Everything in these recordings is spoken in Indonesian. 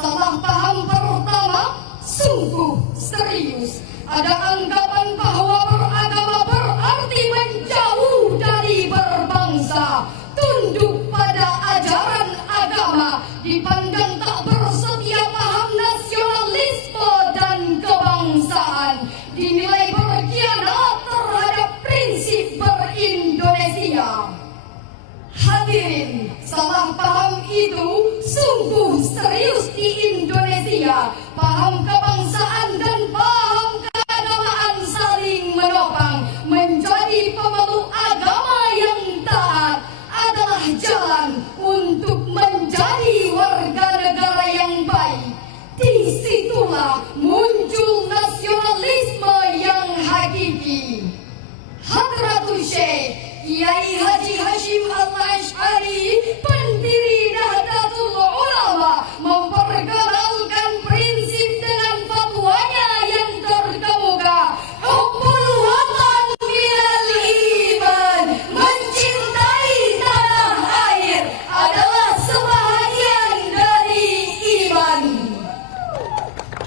Salah paham pertama sungguh serius. Ada anggapan bahwa beragama berarti menjauh dari berbangsa. Tunduk pada ajaran agama dipandang tak bersedia paham nasionalisme dan kebangsaan. Dinilai berkhianat terhadap prinsip berindonesia. Hadirin, salah paham itu sungguh serius di Indonesia. Paham kebangsaan dan paham keagamaan saling menopang. Menjadi pemeluk agama yang taat adalah jalan untuk menjadi warga negara yang baik. Disitulah muncul nasionalisme yang hakiki. Hadratul Syekh Kiai Haji Hashim Al-Ash'ari, pendiri Nahdlatul Ulama, memperkenalkan prinsip dengan fatwanya yang terkemuka. Hubbul watan minal iman, mencintai tanah air adalah sebahagian dari iman.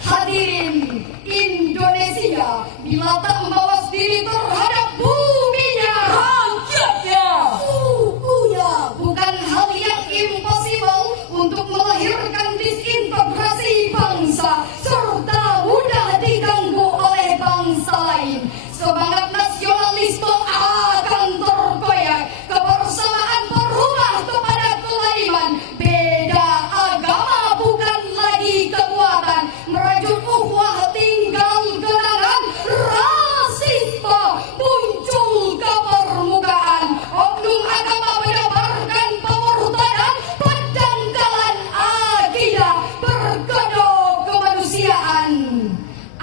Hadirin, Indonesia bila tak mawas diri terhadap buminya, rakyatnya, sukunya, bukan hal yang impossible untuk melahirkan disintegrasi bangsa serta mudah diganggu oleh bangsa lain. Semangat nasionalisme akan terkoyak, kebersamaan berubah kepada kelainan. Beda agama bukan lagi kekuatan, merajut ukhuwah tinggal genangan. Rasisme muncul ke permukaan, oknum agama menebarkan pemurtadan, pendangkalan akidah, berkedok kemanusiaan.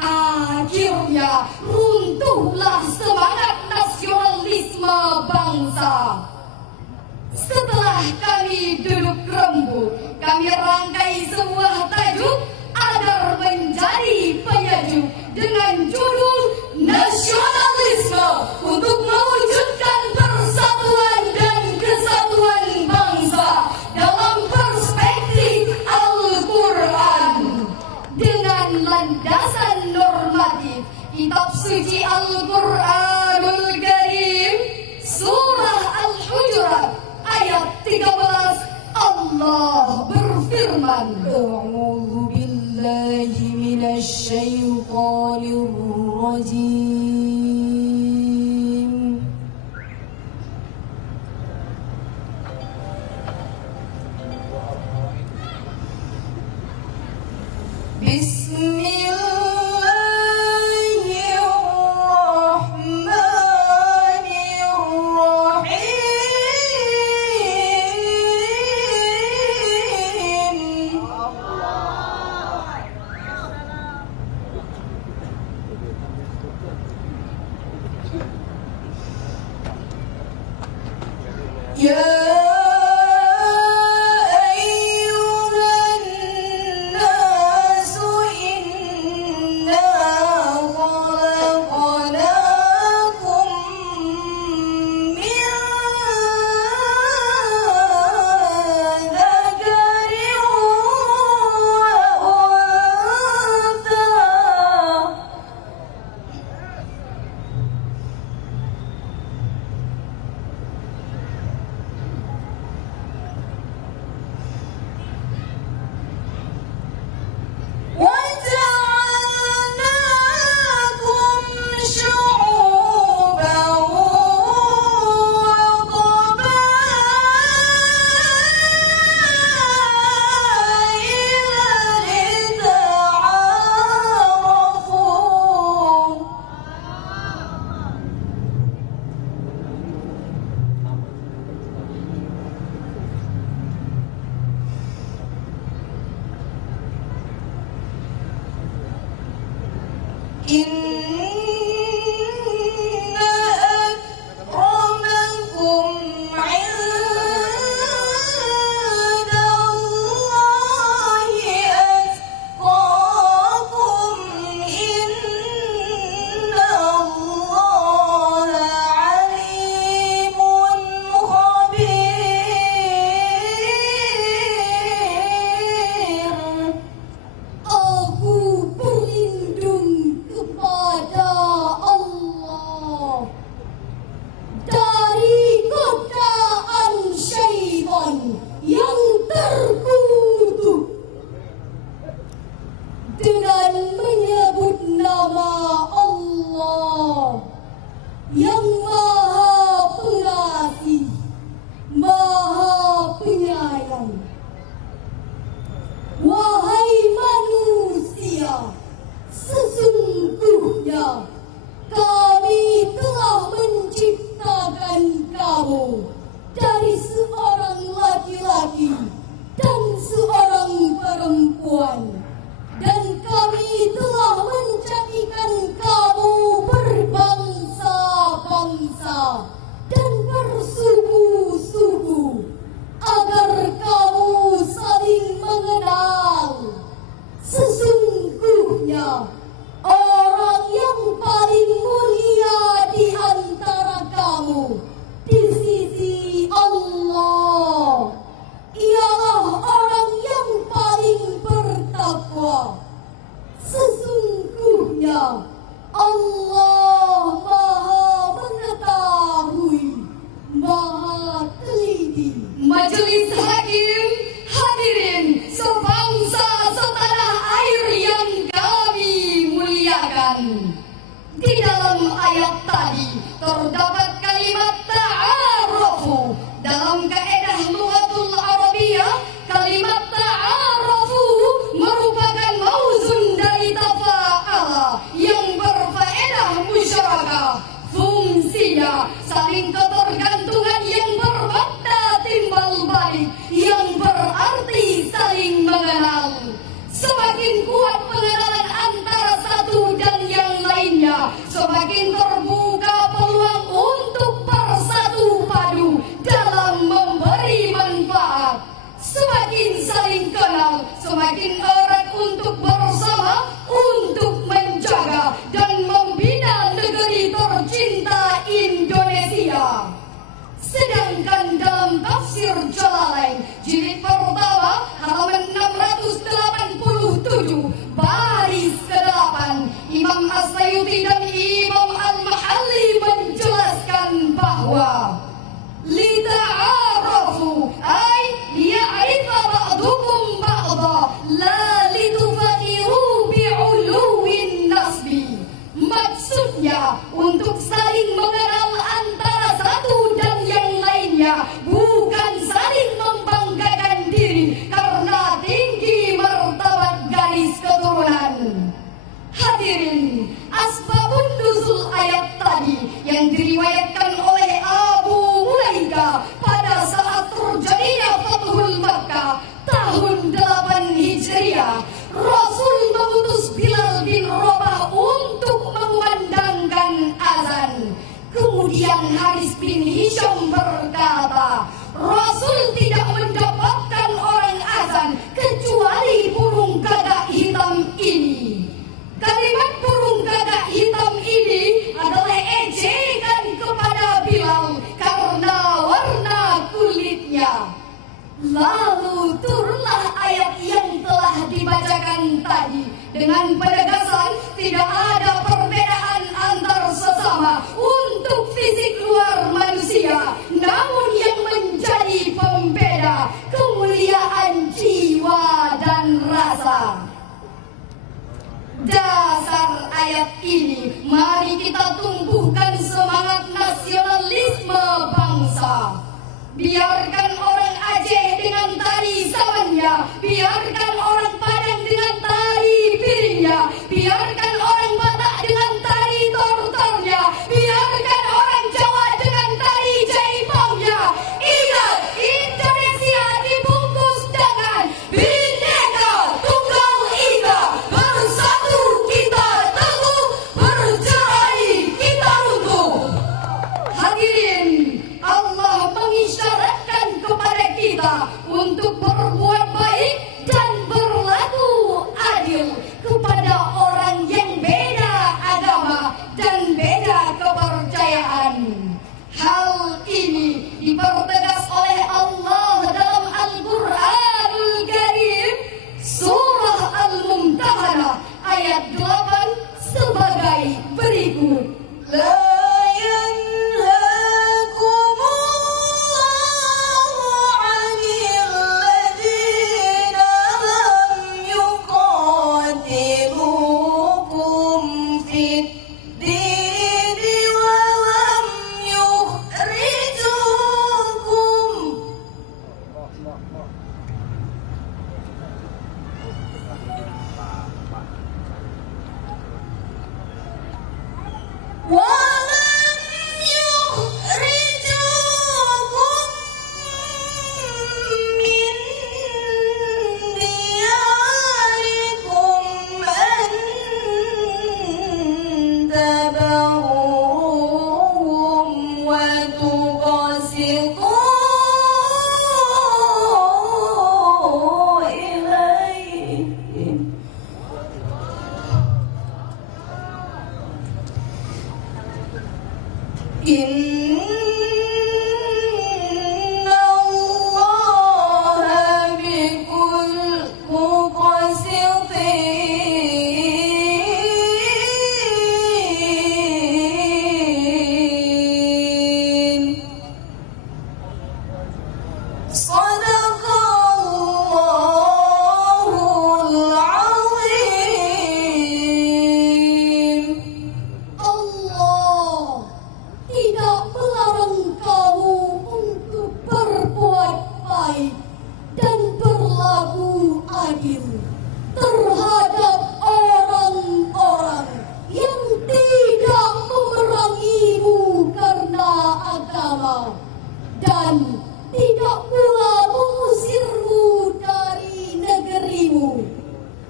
Akhirnya runtuhlah semangat nasionalisme bangsa. Setelah kami duduk rembuk, kami rangkai sebuah tajuk agar menjadi penyejuk dengan judul Nasionalisme untuk mewujudkan persatuan dan kesatuan bangsa dalam perspektif Al-Quran. Dengan landasan normatif kitab suci Al-Quranul Karim, surah Al-Hujurat ayat 13, Allah berfirman, A'udzu billahi minasy syaithanir rajim. Allah yang Maha Pengasih, Maha Penyayang. Wahai manusia, sesungguhnya kami telah menciptakan kamu dari seorang laki-laki dan seorang perempuan, dan kami telah menjadikan kamu berbangsa-bangsa dan bersuku-suku agar kamu saling mengenal. Sesungguhnya orang yang paling mulia di antara kamu di sisi Allah ialah orang yang paling bertakwa. Sesungguhnya Allah Maha mengetahui, Maha teliti. Majelis hakim, hadirin sebangsa setanah air yang kami muliakan. Di dalam ayat tadi terdapat kalimat ta'arufu. Dalam kaedah lughatul Arabiyah, kalimat ta'arufu merupakan mauzun dari tafa'ala yang berfaedah musyarakah. Fungsinya saling ketergantungan yang bermakna timbal balik, yang berarti saling mengenal. Semakin kuat pengenalan antara satu dan yang lainnya, semakin terbuka peluang untuk bersatu padu dalam memberi manfaat. Semakin saling kenal, semakin erat untuk bersama, untuk menjaga dan membina negeri tercinta Indonesia. Sedangkan dalam tafsir Jalalain jilid pertama halaman 687 baris ke-8, Imam As-Sayuti dan Imam Al-Mahalli menjelaskan bahwa lita'arafu ay liya'rifa ba'dukum ba'da la litufakhiru bi'uluwin nasbi. Maksudnya untuk saling mengenal antara satu dan yang lainnya, bukan saling membanggakan diri karena tinggi martabat garis keturunan. Hadirin, asbabun nuzul ayat tadi yang diriwayatkan oleh Abu Mulaika pada saat terjadinya Fathul Makkah tahun 8 Hijriah, Rasul mengutus Bilal bin Rabah untuk mengumandangkan azan. Kemudian Haris bin Hisham berkata, Rasul tidak mendapatkan orang azan kecuali burung gagak hitam ini. Kalimat burung gagak hitam ini adalah ejekan kepada Bilal karena warna kulitnya. Lalu turunlah ayat yang telah dibacakan tadi dengan penegasan tidak ada perbedaan antar sesama untuk fisik luar manusia, namun yang menjadi pembeda kemuliaan jiwa dan rasa. Dasar ayat ini, mari kita tumbuhkan semangat nasionalisme bangsa. Biarkan orang Aceh dengan tari sawannya, biarkan orang Padang dengan tari piringnya, biarkan orang Batak dengan tari tortornya, biarkan orang Jawa dengan tari jaipongnya. Ingat, Indonesia dibungkus dengan Bhinneka Tunggal Ika. Bersatu kita teguh, bercerai kita runtuh. Hadirin, Allah mengisyaratkan kepada kita untuk berbuat baik dan berlaku adil kepada orang yang beda agama dan beda kepercayaan. Hal ini dipertegas oleh Allah dalam Al-Quranul Karim, Surah Al-Mumtahanah ayat 8 sebagai berikut. Inna Allah bikul muqasitin. Sadaqallahul azim. Allah tidak melarang kamu untuk berbuat baik dan berlaku adil terhadap orang-orang yang tidak memerangimu karena agama dan tidak pula mengusirmu dari negerimu.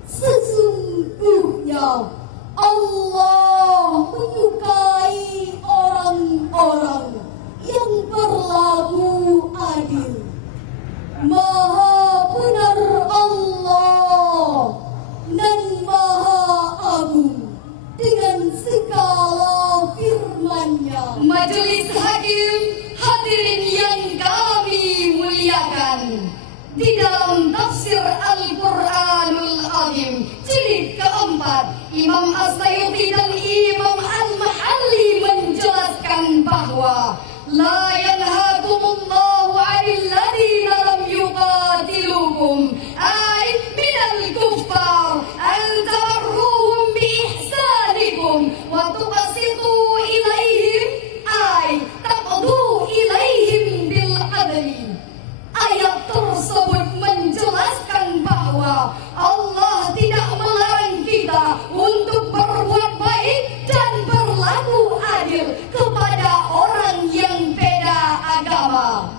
Sesungguhnya Allah menyukai orang-orang yang berlaku adil. Maha benar Allah dan Maha Agung dengan segala firman-Nya. Majelis Hakim, hadirin yang kami muliakan, di dalam tafsir Al-Quranul Azim jilid keempat, Imam As-Sayuti dan Imam Al-Mahalli menjelaskan bahwa la yanhakumullahu 'anil ladzina lam yuqatilukum ay minal kuffar an tabarruhum bi ihsanikum wa tuqsitu ilaihim ay taqdu ilaihim bil adli. Ayat tersebut menjelaskan bahwa Allah tidak melarang kita untuk berbuat baik dan berlaku adil kepada orang yang beda agama.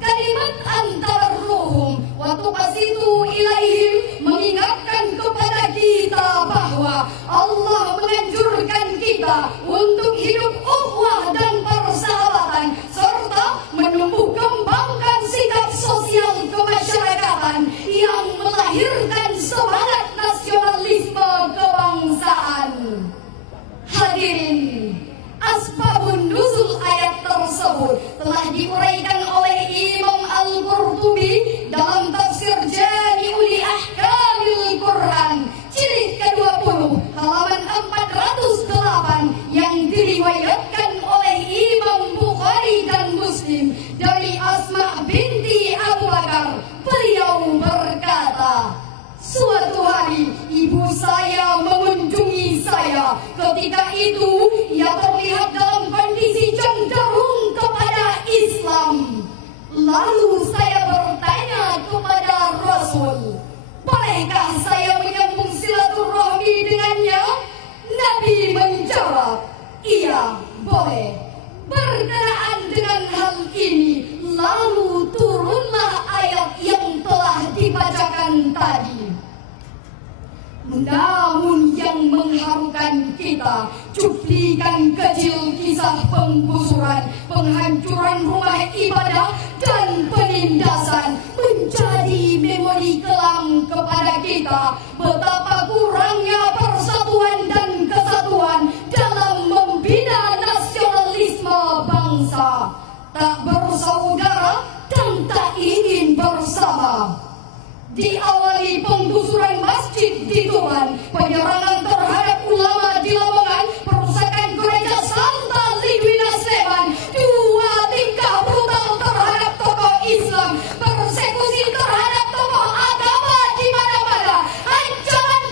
Kalimat antara ruhum wa tuqsitu ilaihim mengingatkan kepada kita bahwa Allah menganjurkan kita untuk hidup ukhuwah dan persahabatan serta menumbuh kembangkan sikap sosial kemasyarakatan yang melahirkan semangat nasionalisme kebangsaan. Hadirin, asbabun nuzul ayat tersebut telah diuraikan oleh Imam Al-Qurtubi dalam tafsir Jami'ul Ahkamil Quran jilid ke-20 halaman 408 yang diriwayatkan oleh Imam Bukhari dan Muslim dari Asma binti Abu Bakar. Beliau berkata, suatu hari ibu saya mengunjungi saya. Ketika itu ia terlihat dalam kondisi cenderung kepada Islam. Lalu saya bertanya kepada Rasul, bolehkah saya menyambung silaturahmi dengannya? Nabi menjawab, iya, boleh. Berkenaan dengan hal ini, lalu turunlah ayat yang telah dibacakan tadi. Namun yang mengharukan kita, cuplikan kecil kisah penggusuran, penghancuran rumah ibadah, dan penindasan menjadi memori kelam kepada kita betapa kurangnya persatuan dan kesatuan dalam membina nasionalisme bangsa. Tak bersaudara dan tak ingin bersama. Diawali penggusuran masjid di Tuban, penyerangan terhadap ulama di Lamongan, perusakan gereja Santa Lidwina Sleman, 2 tingkah brutal terhadap tokoh Islam, persekusi terhadap tokoh agama di mana-mana, ancaman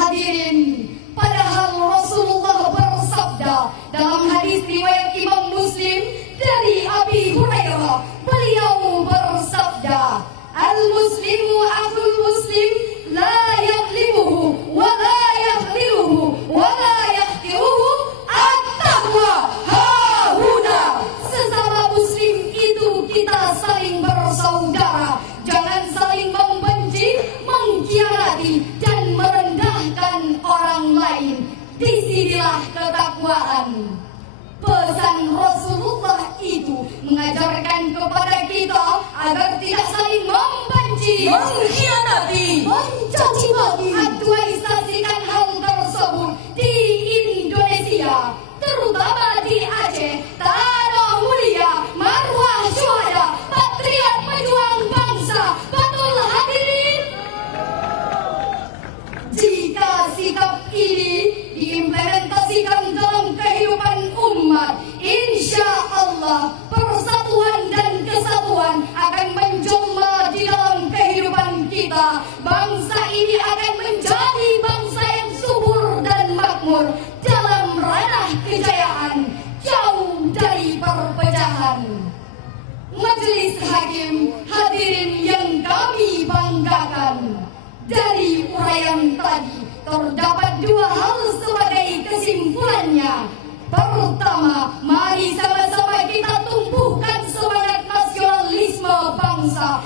Hadirin, padahal Rasulullah bersabda dalam hadis riwayat Imam Muslim dari Abi Hurairah, beliau bersabda, "Al-muslimu akhul muslim, la yadlimuhu wa la yakhdiluhu wa la yahqiruhu, at-taqwa hahuna." Sesama muslim itu kita saling bersaudara, jangan saling membenci, mengkhianati dan merendahkan orang lain. Disinilah ketakwaan. Pesan Rasulullah itu mengajarkan kepada kita agar tidak saling membenci, mengkhianati, mencaci maki. Aktualisasikan hal tersebut di Indonesia, terutama di Aceh, tanah mulia, marwah syuhada, patriot pejuang bangsa. Betul hadirin? Jika sikap ini diimplementasikan dalam kehidupan umat, insya Allah persatuan dan kesatuan akan menjelma di dalam kehidupan kita. Bangsa ini akan menjadi bangsa yang subur dan makmur dalam ranah kejayaan, jauh dari perpecahan. Majelis Hakim, hadirin yang kami banggakan, dari uraian tadi terdapat dua hal sebagai kesimpulannya. Pertama, mari sama-sama kita tumbuhkan semangat nasionalisme bangsa.